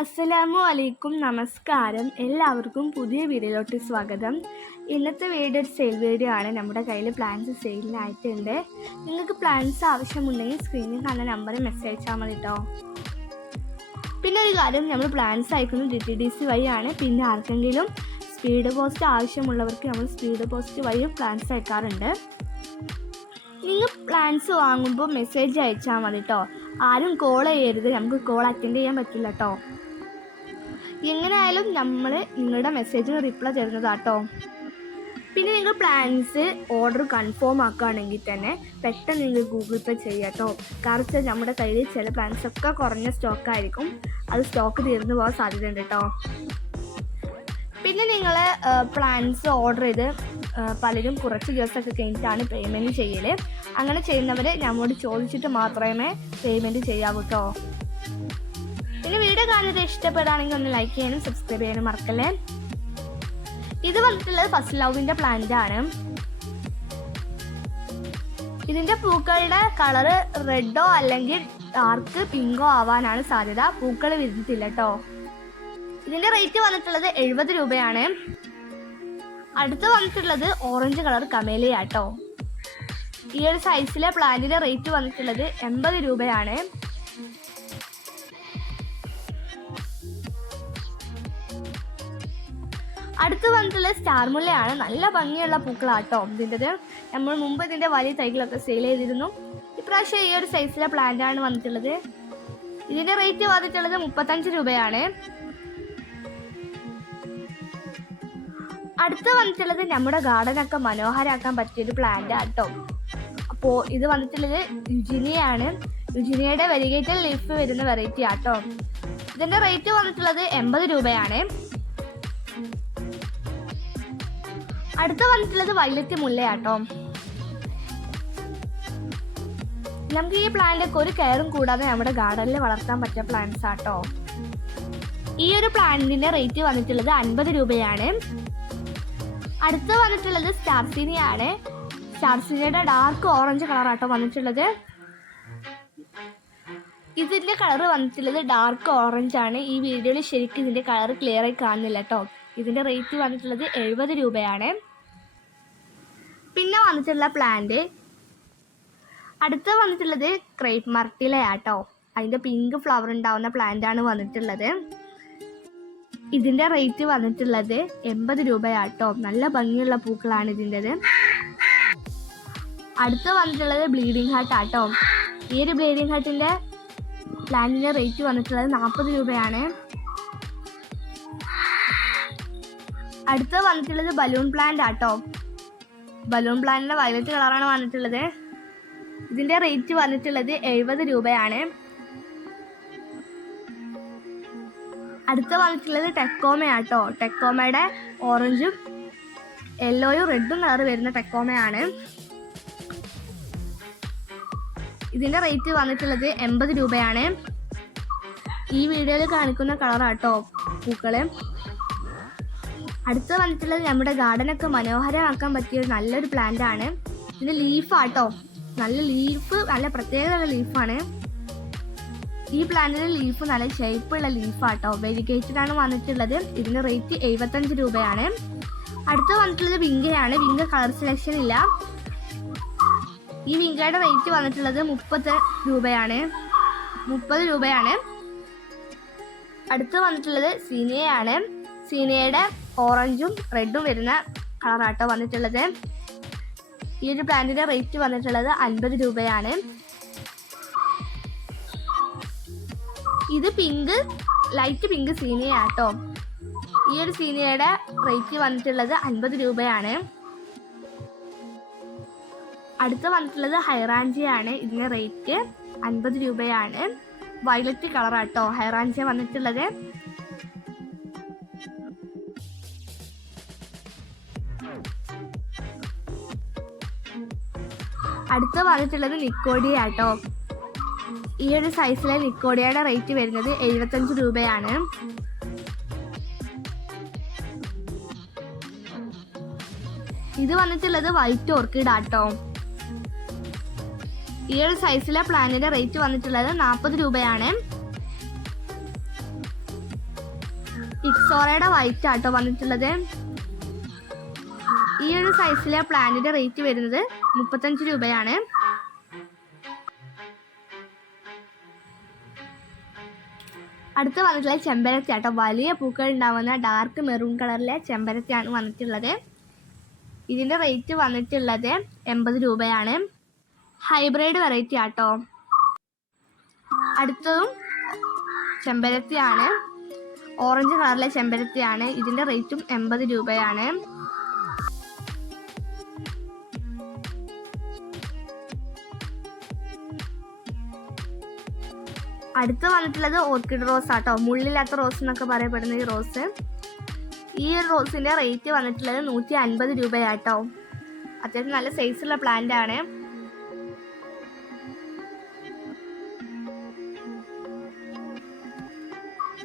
അസ്സലാമു അലൈക്കും, നമസ്കാരം. എല്ലാവർക്കും പുതിയ വീഡിയോയിലോട്ട് സ്വാഗതം. ഇന്നത്തെ വീഡിയോ ഒരു സെയിൽ വീഡിയോ ആണ്. നമ്മുടെ കയ്യിൽ പ്ലാൻസ് സെയിലിനായിട്ടുണ്ട്. നിങ്ങൾക്ക് പ്ലാൻസ് ആവശ്യമുണ്ടെങ്കിൽ സ്ക്രീനിൽ കാണുന്ന നമ്പറിൽ മെസ്സേജ് അയച്ചാൽ മതി കേട്ടോ. പിന്നെ ഒരു കാര്യം, നമ്മൾ പ്ലാൻസ് അയക്കുന്നത് DTDC വഴിയാണ്. പിന്നെ ആർക്കെങ്കിലും സ്പീഡ് പോസ്റ്റ് ആവശ്യമുള്ളവർക്ക് നമ്മൾ സ്പീഡ് പോസ്റ്റ് വഴിയും പ്ലാൻസ് അയക്കാറുണ്ട്. നിങ്ങൾ പ്ലാൻസ് വാങ്ങുമ്പോൾ മെസ്സേജ് അയച്ചാൽ മതി കേട്ടോ. ആരും കോൾ ചെയ്യരുത്, നമുക്ക് കോൾ അറ്റൻഡ് ചെയ്യാൻ പറ്റില്ല കേട്ടോ. എങ്ങനെയായാലും നമ്മൾ നിങ്ങളുടെ മെസ്സേജിന് റിപ്ലൈ തരുന്നതാട്ടോ. പിന്നെ നിങ്ങൾ പ്ലാൻസ് ഓർഡർ കൺഫേം ആക്കുകയാണെങ്കിൽ തന്നെ പെട്ടെന്ന് നിങ്ങൾ ഗൂഗിൾ പേ ചെയ്യുക കേട്ടോ. കാരണം നമ്മുടെ കയ്യിൽ ചില പ്ലാൻസൊക്കെ കുറഞ്ഞ സ്റ്റോക്കായിരിക്കും, അത് സ്റ്റോക്ക് തീർന്നു പോകാൻ സാധ്യതയുണ്ട് കേട്ടോ. പിന്നെ നിങ്ങൾ പ്ലാൻസ് ഓർഡർ ചെയ്ത് പലരും കുറച്ച് ദിവസമൊക്കെ കഴിഞ്ഞിട്ടാണ് പേയ്മെൻറ്റ് ചെയ്യൽ. അങ്ങനെ ചെയ്യുന്നവർ നമ്മോട് ചോദിച്ചിട്ട് മാത്രമേ പേയ്മെൻറ്റ് ചെയ്യാവൂ കേട്ടോ. പിന്നെ വീഡിയോ കാണുന്നത് ഇഷ്ടപ്പെടുകയാണെങ്കിൽ ഒന്ന് ലൈക്ക് ചെയ്യാനും സബ്സ്ക്രൈബ് ചെയ്യാനും മറക്കല്ലേ. ഇത് വന്നിട്ടുള്ളത് ഫസ്റ്റ് ലവിൻ്റെ പ്ലാന്റ് ആണ്. ഇതിൻ്റെ പൂക്കളുടെ കളറ് റെഡോ അല്ലെങ്കിൽ ഡാർക്ക് പിങ്കോ ആവാനാണ് സാധ്യത. പൂക്കൾ വിരിഞ്ഞിട്ടില്ല കേട്ടോ. ഇതിൻ്റെ റേറ്റ് വന്നിട്ടുള്ളത് 70 രൂപയാണ്. അടുത്ത് വന്നിട്ടുള്ളത് ഓറഞ്ച് കളർ കമേലിയാട്ടോ. ഈ ഒരു സൈസിലെ പ്ലാന്റിന്റെ റേറ്റ് വന്നിട്ടുള്ളത് 80 രൂപയാണ്. അടുത്ത് വന്നിട്ടുള്ളത് സ്റ്റാർ മുല്ലയാണ്. നല്ല ഭംഗിയുള്ള പൂക്കളാട്ടോ ഇതിൻ്റെത്. നമ്മൾ മുമ്പ് ഇതിൻ്റെ വലിയ തൈകളൊക്കെ സെയിൽ ചെയ്തിരുന്നു. ഇപ്രാവശ്യം ഈ ഒരു സൈസിലെ പ്ലാന്റ് ആണ് വന്നിട്ടുള്ളത്. ഇതിൻ്റെ റേറ്റ് വന്നിട്ടുള്ളത് 35 രൂപയാണ്. അടുത്ത് വന്നിട്ടുള്ളത് നമ്മുടെ ഗാർഡനൊക്കെ മനോഹരമാക്കാൻ പറ്റിയൊരു പ്ലാന്റ് ആട്ടോ. അപ്പോൾ ഇത് വന്നിട്ടുള്ളത് യുജിനിയാണ്. യുജിനിയുടെ വെരിഗേറ്റഡ് ലീഫ് വരുന്ന വെറൈറ്റി ആട്ടോ. ഇതിൻ്റെ റേറ്റ് വന്നിട്ടുള്ളത് 80 രൂപയാണ്. അടുത്ത് വന്നിട്ടുള്ളത് വയലറ്റ് മുല്ലയാട്ടോ. നമുക്ക് ഈ പ്ലാന്റൊക്കെ ഒരു കെയറും കൂടാതെ നമ്മുടെ ഗാർഡനിൽ വളർത്താൻ പറ്റിയ പ്ലാന്റ്സ് ആട്ടോ. ഈ ഒരു പ്ലാന്റിന്റെ റേറ്റ് വന്നിട്ടുള്ളത് 50 രൂപയാണ്. അടുത്ത് വന്നിട്ടുള്ളത് സ്റ്റാർസീനിയാണ്. സ്റ്റാർസീനിയുടെ ഡാർക്ക് ഓറഞ്ച് കളറാട്ടോ വന്നിട്ടുള്ളത്. ഇതിൻ്റെ കളർ വന്നിട്ടുള്ളത് ഡാർക്ക് ഓറഞ്ച് ആണ്. ഈ വീഡിയോയിൽ ശരിക്കും ഇതിൻ്റെ കളർ ക്ലിയർ ആയി കാണുന്നില്ല കേട്ടോ. ഇതിൻ്റെ റേറ്റ് വന്നിട്ടുള്ളത് 70 രൂപയാണ്. പിന്നെ വന്നിട്ടുള്ള പ്ലാന്റ് അടുത്ത് വന്നിട്ടുള്ളത് ക്രേപ്പ് മർട്ടിലയാട്ടോ. അതിൻ്റെ പിങ്ക് ഫ്ലവർ ഉണ്ടാവുന്ന പ്ലാന്റ് ആണ് വന്നിട്ടുള്ളത്. ഇതിൻ്റെ റേറ്റ് വന്നിട്ടുള്ളത് 80 രൂപയാട്ടോ. നല്ല ഭംഗിയുള്ള പൂക്കളാണ് ഇതിൻ്റെത്. അടുത്ത് വന്നിട്ടുള്ളത് ബ്ലീഡിങ് ഹാർട്ട് ആട്ടോ. ഈ ഒരു ബ്ലീഡിങ് ഹാർട്ടിൻ്റെ പ്ലാന്റിൻ്റെ റേറ്റ് വന്നിട്ടുള്ളത് 40 രൂപയാണ്. അടുത്ത് വന്നിട്ടുള്ളത് ബലൂൺ പ്ലാന്റ് ആട്ടോ. ബലൂൺ പ്ലാന്റിൻ്റെ വയലറ്റ് കളറാണ് വന്നിട്ടുള്ളത്. ഇതിൻ്റെ റേറ്റ് വന്നിട്ടുള്ളത് 70 രൂപയാണ്. അടുത്ത് വന്നിട്ടുള്ളത് ടെക്കോമയാട്ടോ. ടെക്കോമയുടെ ഓറഞ്ചും യെല്ലോയും റെഡും കളർ വരുന്ന ടെക്കോമയാണ്. ഇതിൻ്റെ റേറ്റ് വന്നിട്ടുള്ളത് 80 രൂപയാണ്. ഈ വീഡിയോയിൽ കാണിക്കുന്ന കളറാട്ടോ പൂക്കള്. അടുത്ത് വന്നിട്ടുള്ളത് നമ്മുടെ ഗാർഡനൊക്കെ മനോഹരമാക്കാൻ പറ്റിയ നല്ലൊരു പ്ലാന്റ് ആണ്. ഇതിൻ്റെ ലീഫാട്ടോ. നല്ല ലീഫ്, നല്ല പ്രത്യേകതയുള്ള ലീഫാണ്. ഈ പ്ലാന്റിന്റെ ലീഫ് നല്ല ഷേപ്പുള്ള ലീഫാട്ടോ. വെരിഗേറ്റഡ് ആണ് വന്നിട്ടുള്ളത്. ഇതിന്റെ റേറ്റ് 75 രൂപയാണ്. അടുത്ത് വന്നിട്ടുള്ളത് വിങ്കയാണ്. വിങ്ക കളർ സെലക്ഷൻ ഇല്ല. ഈ വിങ്കയുടെ റേറ്റ് വന്നിട്ടുള്ളത് 30 രൂപയാണ്. 30 രൂപയാണ്. അടുത്ത് വന്നിട്ടുള്ളത് സീനിയയാണ്. സീനിയയുടെ ഓറഞ്ചും റെഡും വരുന്ന കളറാട്ടോ വന്നിട്ടുള്ളത്. ഈ ഒരു പ്ലാന്റിന്റെ റേറ്റ് വന്നിട്ടുള്ളത് 50 രൂപയാണ്. ഇത് പിങ്ക്, ലൈറ്റ് പിങ്ക് സീനിയാട്ടോ. ഈ ഒരു സീനിയയുടെ റേറ്റ് വന്നിട്ടുള്ളത് 50 രൂപയാണ്. അടുത്ത് വന്നിട്ടുള്ളത് ഹൈറാഞ്ചിയാണ്. ഇതിൻ്റെ റേറ്റ് 50 രൂപയാണ്. വയലറ്റ് കളറാട്ടോ ഹൈറാഞ്ചിയ വന്നിട്ടുള്ളത്. അടുത്ത് വന്നിട്ടുള്ളത് നിക്കോഡിയാട്ടോ. ഈ ഒരു സൈസിലെ നിക്കോഡിയയുടെ റേറ്റ് വരുന്നത് 75 രൂപയാണ്. ഇത് വന്നിട്ടുള്ളത് വൈറ്റ് ഓർക്കിഡ് ആട്ടോ. ഈ ഒരു സൈസിലെ പ്ലാന്റിന്റെ റേറ്റ് വന്നിട്ടുള്ളത് 40 രൂപയാണ്. അപ്സോറയുടെ വൈറ്റ് ആട്ടോ വന്നിട്ടുള്ളത്. ഈ ഒരു സൈസിലെ പ്ലാന്റിന്റെ റേറ്റ് വരുന്നത് 35 രൂപയാണ്. അടുത്ത് വന്നിട്ടുള്ളത് ചെമ്പരത്തി ആട്ടോ. വലിയ പൂക്കൾ ഉണ്ടാവുന്ന ഡാർക്ക് മെറൂൺ കളറിലെ ചെമ്പരത്തിയാണ് വന്നിട്ടുള്ളത്. ഇതിൻ്റെ റേറ്റ് വന്നിട്ടുള്ളത് 80 രൂപയാണ്. ഹൈബ്രിഡ് വെറൈറ്റി ആട്ടോ. അടുത്തതും ചെമ്പരത്തിയാണ്. ഓറഞ്ച് കളറിലെ ചെമ്പരത്തിയാണ്. ഇതിൻ്റെ റേറ്റും 80 രൂപയാണ്. അടുത്ത് വന്നിട്ടുള്ളത് ഓർക്കിഡ് റോസ് ആട്ടോ. മുള്ളില്ലാത്ത റോസ് എന്നൊക്കെ പറയപ്പെടുന്ന ഈ റോസ്. ഈ ഒരു റോസിൻ്റെ റേറ്റ് വന്നിട്ടുള്ളത് 150 രൂപയാട്ടോ. അത്യാവശ്യം നല്ല സൈസുള്ള പ്ലാന്റ് ആണ്.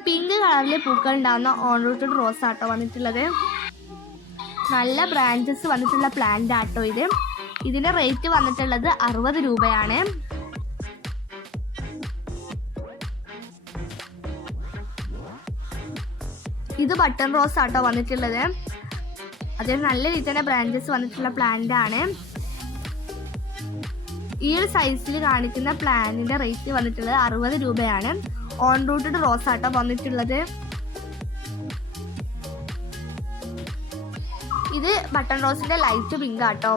പിങ്ക് കളറിൽ പൂക്കൾ ഉണ്ടാകുന്ന ഓൺ റൂട്ടഡ് റോസ് ആട്ടോ വന്നിട്ടുള്ളത്. നല്ല ബ്രാഞ്ചസ് വന്നിട്ടുള്ള പ്ലാന്റ് ആട്ടോ ഇത്. ഇതിൻ്റെ റേറ്റ് വന്നിട്ടുള്ളത് 60 രൂപയാണ്. ഇത് ബട്ടൺ റോസ് ആട്ടോ വന്നിട്ടുള്ളത്. അതിന് നല്ല രീതിയിൽ തന്നെ ബ്രാഞ്ചസ് വന്നിട്ടുള്ള പ്ലാന്റ് ആണ്. ഈ ഒരു സൈസിൽ കാണിക്കുന്ന പ്ലാന്റിന്റെ റേറ്റ് വന്നിട്ടുള്ളത് 60 രൂപയാണ്. ഓൺ റൂട്ടഡ് റോസ് ആട്ടോ വന്നിട്ടുള്ളത്. ഇത് ബട്ടൺ റോസിന്റെ ലൈറ്റ് പിങ്ക് ആട്ടോ.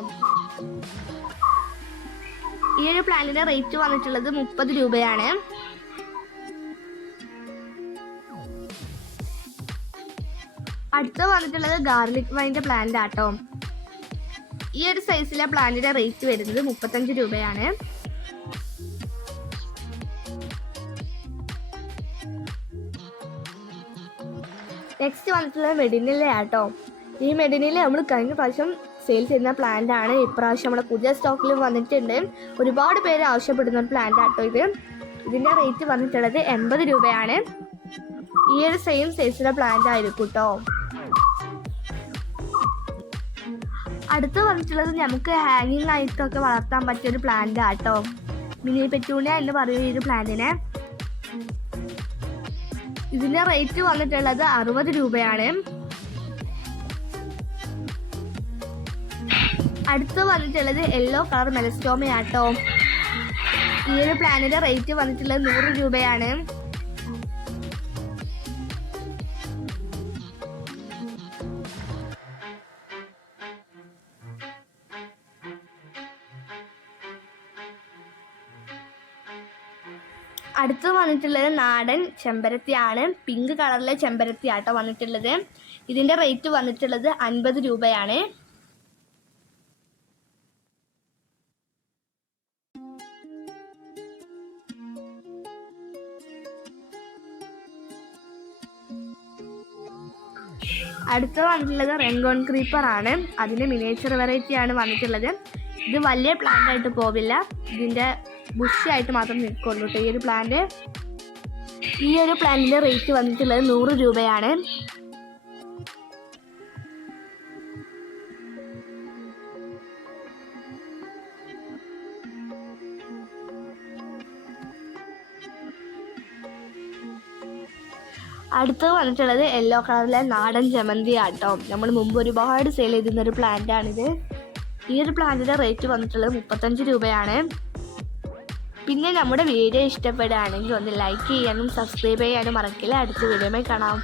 ഈ ഒരു പ്ലാന്റിന്റെ റേറ്റ് വന്നിട്ടുള്ളത് 30 രൂപയാണ്. അടുത്ത വന്നിട്ടുള്ളത് ഗാർലിക് വൈൻ്റെ പ്ലാന്റ് ആട്ടോ. ഈ ഒരു സൈസിലെ പ്ലാന്റിന്റെ റേറ്റ് വരുന്നത് 35 രൂപയാണ്. നെക്സ്റ്റ് വന്നിട്ടുള്ളത് മെഡിനില ആട്ടോ. ഈ മെഡിനില നമ്മൾ കഴിഞ്ഞ പ്രാവശ്യം സെയിൽ ചെയ്യുന്ന പ്ലാന്റ് ആണ്. ഇപ്രാവശ്യം നമ്മുടെ പുതിയ സ്റ്റോക്കിൽ വന്നിട്ടുണ്ട്. ഒരുപാട് പേര് ആവശ്യപ്പെടുന്ന ഒരു പ്ലാന്റ് ആട്ടോ ഇത്. ഇതിന്റെ റേറ്റ് വന്നിട്ടുള്ളത് 80 രൂപയാണ്. ഈ ഒരു സെയിം സൈസിലെ പ്ലാന്റ് ആയിരിക്കും കേട്ടോ. അടുത്ത് വന്നിട്ടുള്ളത് നമുക്ക് ഹാങ്ങിങ് ആയിട്ടൊക്കെ വളർത്താൻ പറ്റിയ ഒരു പ്ലാന്റ് ആട്ടോ. മിനി പെറ്റൂണിയ എന്ന് പറയും ഈ ഒരു പ്ലാന്റിനെ. ഇതിന്റെ റേറ്റ് വന്നിട്ടുള്ളത് 60 രൂപയാണ്. അടുത്ത് വന്നിട്ടുള്ളത് യെല്ലോ കളർ മെലസ്റ്റോമ ആട്ടോ. ഈ ഒരു പ്ലാന്റിന്റെ റേറ്റ് വന്നിട്ടുള്ളത് 100 രൂപയാണ്. അടുത്ത് വന്നിട്ടുള്ളത് നാടൻ ചെമ്പരത്തിയാണ്. പിങ്ക് കളറിലെ ചെമ്പരത്തി ആട്ടോ വന്നിട്ടുള്ളത്. ഇതിൻ്റെ റേറ്റ് വന്നിട്ടുള്ളത് 50 രൂപയാണ്. അടുത്ത് വന്നിട്ടുള്ളത് റെങ്കോൺ ക്രീപ്പർ ആണ്. അതിൻ്റെ മിനിയേച്ചർ വെറൈറ്റി ആണ് വന്നിട്ടുള്ളത്. ഇത് വലിയ പ്ലാന്റ് ആയിട്ട് പോവില്ല. ഇതിൻ്റെ ബുഷായിട്ട് മാത്രം നിൽക്കുള്ളൂ കേട്ടോ ഈ ഒരു പ്ലാന്റ്. ഈ ഒരു പ്ലാന്റിൻ്റെ റേറ്റ് വന്നിട്ടുള്ളത് 100 രൂപയാണ്. അടുത്ത് വന്നിട്ടുള്ളത് യെല്ലോ കളറിലെ നാടൻ ജമന്തി ആട്ടോ. നമ്മൾ മുമ്പ് ഒരുപാട് സെയിൽ ചെയ്തിരുന്ന ഒരു പ്ലാന്റ് ആണിത്. ഈ ഒരു പ്ലാന്റിൻ്റെ റേറ്റ് വന്നിട്ടുള്ളത് 35 രൂപയാണ്. പിന്നെ നമ്മുടെ വീഡിയോ ഇഷ്ടപ്പെടുകയാണെങ്കിൽ ഒന്ന് ലൈക്ക് ചെയ്യാനും സബ്സ്ക്രൈബ് ചെയ്യാനും മറക്കില്ല. അടുത്ത വീഡിയോയിൽ കാണാം.